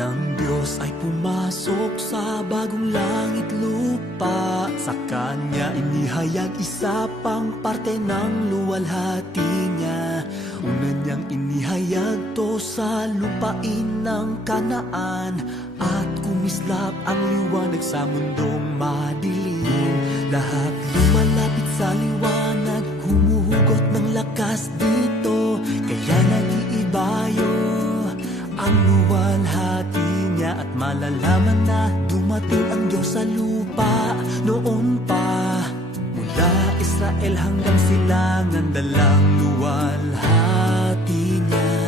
Nang Diyos ay pumasok sa bagong langit lupa, sa Kanya inihayag isa pang parte ng luwalhati niya. Una niyang inihayag to sa lupain ng Kanaan, at kumislap ang liwanag sa mundong madilim. Lahat lumalapit sa liwanag, humuhugot ng lakas dito, kaya nag-iibayo ang luwalhati niya. At malalaman na dumating ang Diyos sa lupa noon pa. Mula Israel hanggang silangan, dalang luwalhati niya.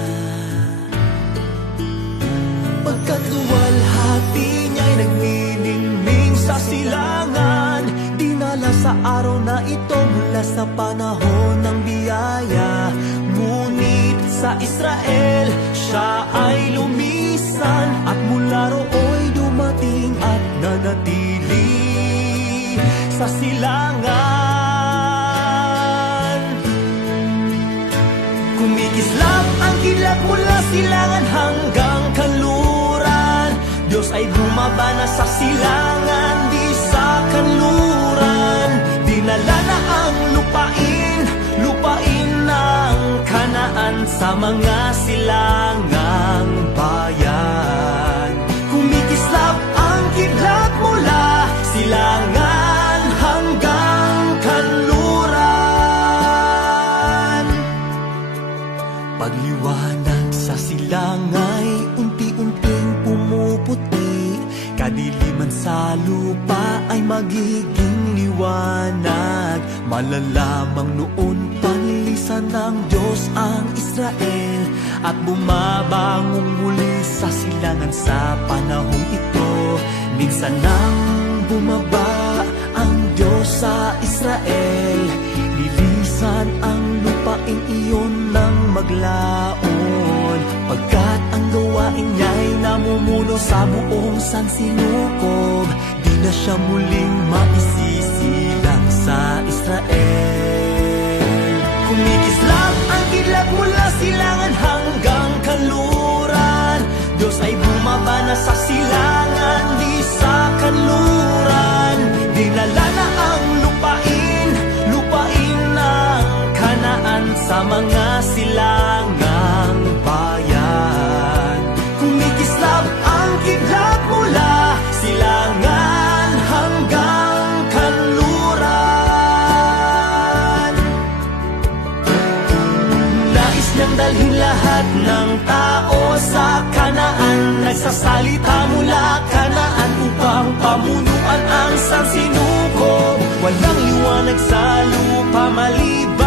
Pagkat luwalhati niya'y nagniningning sa silangan, dinala sa araw na ito mula sa panahon ng biyaya. Ngunit sa Israel siya ay lumisan, at mula rooy dumating at nanatili sa silangan. Kumikislap ang kilat mula silangan hanggang kanluran. Diyos ay bumaba na sa silangan, di sa kanluran. Dinala na ang lupain ng Kanaan sa mga silangang bayan. Kumikislap ang kidlat mula silangan hanggang kanluran. Pagliwanag sa silangay unti-unting pumuputi, kadiliman sa lupa ay magiging liwanag. Malalamang noon panlisan ng Diyos ang Israel, at bumabangong muli sa silangan sa panahong ito. Minsan nang bumaba ang Diyos sa Israel, nilisan ang lupain iyon ng maglaon. Pagkat ang gawain niya'y namumuno sa buong sansinukob, di na siya muling maisisilang sa Israel. Kumikislap ang kidlat mula silangan hanggang kanluran. Diyos ay bumaba na sa silangan, di sa kanluran. Dinala na ang lupain ng Kanaan sa mga silangang bayan. Kumikislap ang kidlat mula silangan hanggang kanluran. Nais niyang dalhin lahat ng tao sa Kanaan, nagsasalita mula Kanaan upang pamunuan ang sansinukob. Walang liwanag sa lupa maliban